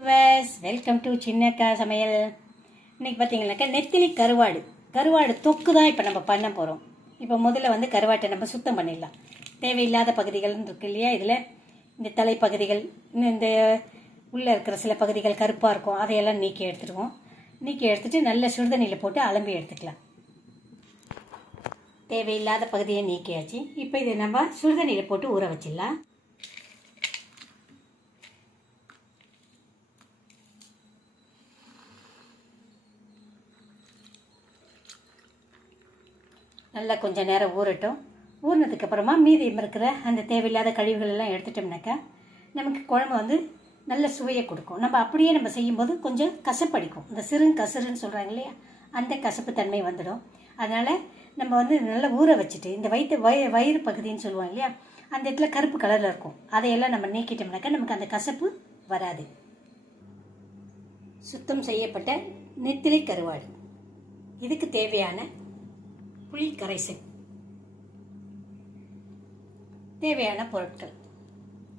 Yves welcome to சின்னக்கா சமையல் இன்றைக்கி பார்த்தீங்கன்னாக்கா நெத்திலி கருவாடு. கருவாடு தொக்கு தான் இப்போ நம்ம பண்ண போகிறோம் இப்போ முதல்ல வந்து கருவாட்டை நம்ம சுத்தம் பண்ணிடலாம். தேவையில்லாத பகுதிகள்னு இருக்கு இல்லையா? இதில் இந்த தலைப்பகுதிகள் இன்னும் இந்த உள்ளே இருக்கிற சில பகுதிகள் கருப்பாக இருக்கும். அதையெல்லாம் நீக்கி எடுத்துடுவோம். நீக்கி எடுத்துட்டு நல்ல சுடுதண்ணியில் போட்டு அலம்பி எடுத்துக்கலாம். தேவையில்லாத பகுதியை நீக்கியாச்சு. இப்போ இதை நம்ம சுடுதண்ணியில் போட்டு ஊற வச்சிடலாம். நல்லா கொஞ்சம் நேரம் ஊறட்டும். ஊறினதுக்கு அப்புறமா மீதி இருக்கிற அந்த தேவையில்லாத கழிவுகள் எல்லாம் எடுத்துட்டோம்னாக்கா நமக்கு குழம்பு வந்து நல்ல சுவையை கொடுக்கும். நம்ம அப்படியே நம்ம செய்யும்போது கொஞ்சம் கசப்படிக்கும். இந்த சிறு கசருன்னு சொல்கிறாங்க இல்லையா? அந்த கசப்பு தன்மை வந்துடும். அதனால் நம்ம வந்து நல்லா ஊற வச்சுட்டு இந்த வயிற்று வய வயிறு பகுதின்னு சொல்லுவாங்க இல்லையா? அந்த இடத்துல கருப்பு கலரில் இருக்கும். அதையெல்லாம் நம்ம நீக்கிட்டோம்னாக்கா நமக்கு அந்த கசப்பு வராது. சுத்தம் செய்யப்பட்ட நெத்திலி கருவாடு. இதுக்கு தேவையான புளி கரைசல் தேவையான பொருட்கள்.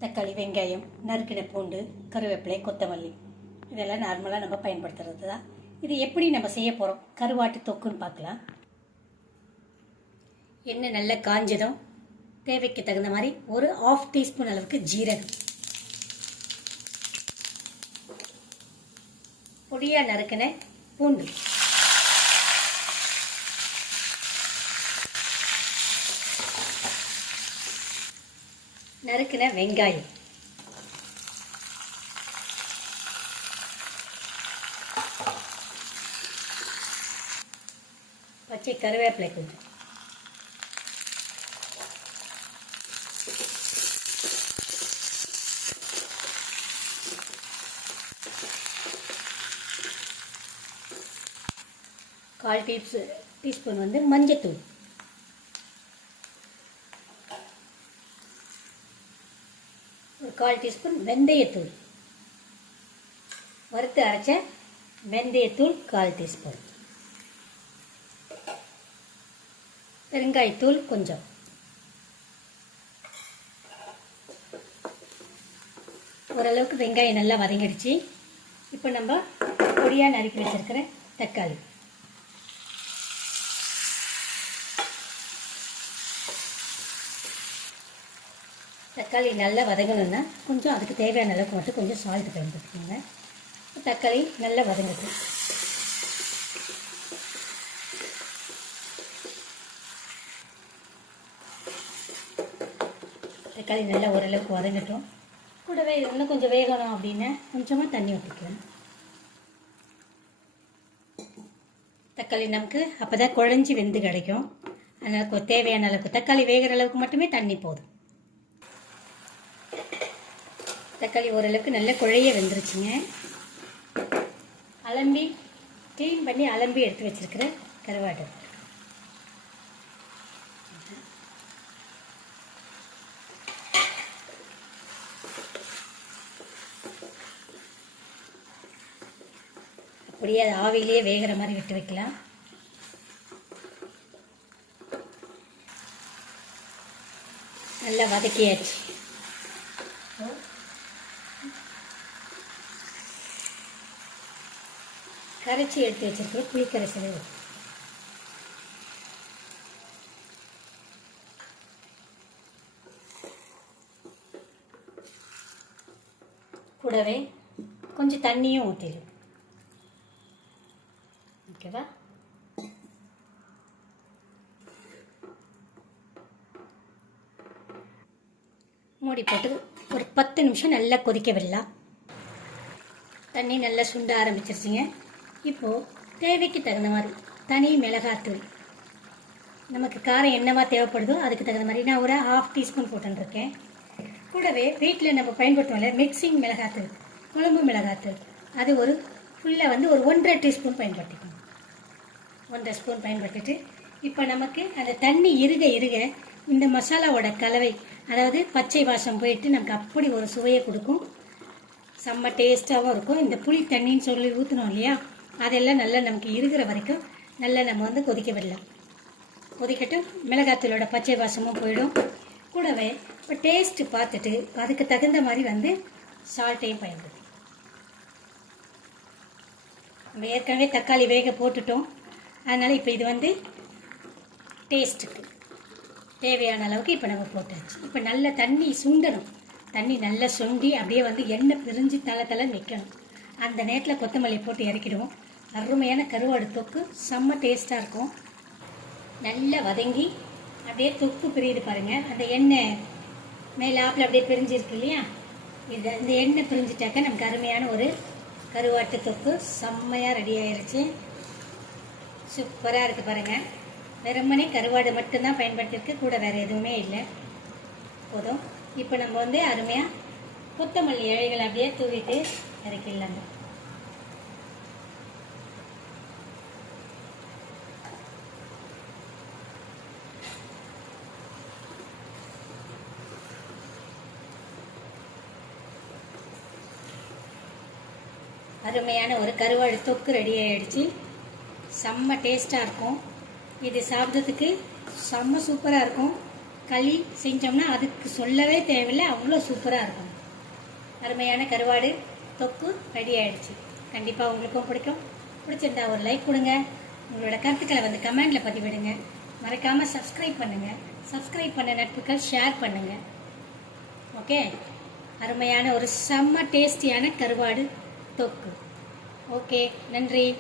தக்காளி வெங்காயம் நறுக்கின பூண்டு கருவேப்பிலை கொத்தமல்லி. இதெல்லாம் நார்மலாக நம்ம பயன்படுத்துறது தான் இது எப்படி நம்ம செய்ய போகிறோம் கருவாட்டு தொக்குன்னு பார்க்கலாம். எண்ணெய் நல்லா காஞ்சதும் தேவைக்கு தகுந்த மாதிரி ஒரு ஆஃப் டீஸ்பூன் அளவுக்கு ஜீரகம். பொடியாக நறுக்கின பூண்டு. நறுக்கின வெங்காயம். பச்சை கருவேப்பிலை கொஞ்சம். கால் டீப்ஸ் டீஸ்பூன் வந்து மஞ்சத்தூள். கால் டீஸ்பூன் வெந்தயத்தூள் வறுத்து அரைச்ச வெந்தயத்தூள் கால் டீஸ்பூன். பெருங்காயத்தூள் கொஞ்சம். ஓரளவுக்கு வெங்காயம் நல்லா வதங்கிடுச்சு. இப்போ நம்ம பொடியாக நறுக்கி வச்சுருக்கிற தக்காளி. தக்காளி நல்லா வதங்கணும்னா கொஞ்சம் அதுக்கு தேவையான அளவுக்கு மட்டும் கொஞ்சம் சால்ட் பயன்படுத்திக்கோங்க தக்காளி நல்லா வதங்குது தக்காளி நல்லா ஓரளவுக்கு வதங்கட்டும். கூடவே இன்னும் கொஞ்சம் வேகணும் அப்படின்னு கொஞ்சமாக தண்ணி ஊற்றிக்கலாம் தக்காளி நமக்கு அப்போ தான் குழஞ்சி வெந்து கிடைக்கும். அதனால் தேவையான அளவுக்கு தக்காளி வேகிற அளவுக்கு மட்டுமே தண்ணி போதும். தக்காளி ஓரளவுக்கு நல்ல குழைய வெந்துருச்சுங்க. அலம்பி க்ளீன் பண்ணி அலம்பி எடுத்து வச்சுருக்கிற கருவாடு. அப்படியே அது ஆவியிலேயே வேகிற மாதிரி விட்டு வைக்கலாம். நல்லா வதக்கியாச்சு. கரைச்சி எடுத்து வச்சிருக்கிற புளிக்கரைசல் ஊத்து. கூடவே கொஞ்சம் தண்ணியும் ஊற்றிடும் ஓகேவா? மூடி போட்டு ஒரு பத்து நிமிஷம் நல்லா கொதிக்க விடலாம். தண்ணி நல்லா சுண்ட ஆரம்பிச்சிருச்சிங்க. இப்போது தேவைக்கு தகுந்த மாதிரி தனி மிளகாத்தூள் நமக்கு காரம் என்னவா தேவைப்படுதோ அதுக்கு தகுந்த மாதிரி நான் ஒரு ஹாஃப் டீஸ்பூன் போட்டுருக்கேன். கூடவே வீட்டில் நம்ம பயன்படுத்துவோம்ல மிக்சிங் மிளகாத்தூள் குழம்பு மிளகாத்தூள் அது ஒரு ஃபுல்லாக வந்து ஒரு ஒன்றரை டீஸ்பூன் பயன்படுத்திக்கணும். ஒன்றரை ஸ்பூன் பயன்படுத்திட்டு இப்போ நமக்கு அந்த தண்ணி இருக இருக இந்த மசாலாவோட கலவை அதாவது பச்சை வாசம் போயிட்டு நமக்கு அப்படி ஒரு சுவையை கொடுக்கும். செம்ம டேஸ்ட்டாகவும் இருக்கும். இந்த புளி தண்ணின்னு சொல்லி ஊற்றணும் இல்லையா? அதெல்லாம் நல்லா நமக்கு இருக்கிற வரைக்கும் நல்லா நம்ம வந்து கொதிக்க விடலாம். கொதிக்கட்டும் மிளகாத்தூளோட பச்சை வாசமும் போயிடும். கூடவே இப்போ டேஸ்ட்டு பார்த்துட்டு அதுக்கு தகுந்த மாதிரி வந்து சால்ட்டையும் பயன்படுத்தி நம்ம ஏற்கனவே தக்காளி வேக போட்டுட்டோம். அதனால் இப்போ இது வந்து டேஸ்ட்டுக்கு தேவையான அளவுக்கு இப்போ நம்ம போட்டாச்சு. இப்போ நல்ல தண்ணி சுண்டணும். தண்ணி நல்லா சுண்டி அப்படியே வந்து எண்ணெய் பிரிஞ்சு தலை தலை நிற்கணும் அந்த நேரத்தில் கொத்தமல்லி போட்டு இறக்கிடுவோம். அருமையான கருவாடு தொக்கு செம்ம டேஸ்ட்டாக இருக்கும். நல்லா வதங்கி அப்படியே தொக்கு பிரியுது பாருங்கள் அந்த எண்ணெய் மேலே ஆப்பில் அப்படியே பிரிஞ்சிருக்கு இல்லையா? இது இந்த எண்ணெய் பிரிஞ்சிட்டாக்க நமக்கு அருமையான ஒரு கருவாட்டு தொக்கு செம்மையாக ரெடி ஆயிடுச்சு சூப்பராக இருக்குது பாருங்கள் வெறுமனே கருவாடு மட்டும்தான் பயன்படுத்தியிருக்கு கூட வேறு எதுவுமே இல்லை. போதும். இப்போ நம்ம வந்து அருமையாக கொத்தமல்லி இழைகள் அப்படியே தூவிட்டு இறக்கிடலாங்க. அருமையான ஒரு கருவாடு தொக்கு ரெடி ஆகிடுச்சு செம்ம டேஸ்ட்டாக இருக்கும். இது சாப்பிட்றதுக்கு செம்ம சூப்பராக இருக்கும். களி செஞ்சோம்னா அதுக்கு சொல்லவே தேவையில்லை அவ்வளோ சூப்பராக இருக்கும். அருமையான கருவாடு தொக்கு ரெடி ஆகிடுச்சு கண்டிப்பாக உங்களுக்கும் பிடிக்கும். பிடிச்சிருந்தா ஒரு லைக் கொடுங்க. உங்களோட கருத்துக்களை வந்து கமெண்டில் பதிவிடுங்க. மறக்காமல் சப்ஸ்கிரைப் பண்ணுங்கள் சப்ஸ்கிரைப் பண்ண நட்புகள் ஷேர் பண்ணுங்கள் ஓகே அருமையான ஒரு செம்ம டேஸ்டியான கருவாடு தொக்கு. ஓகே நன்றி.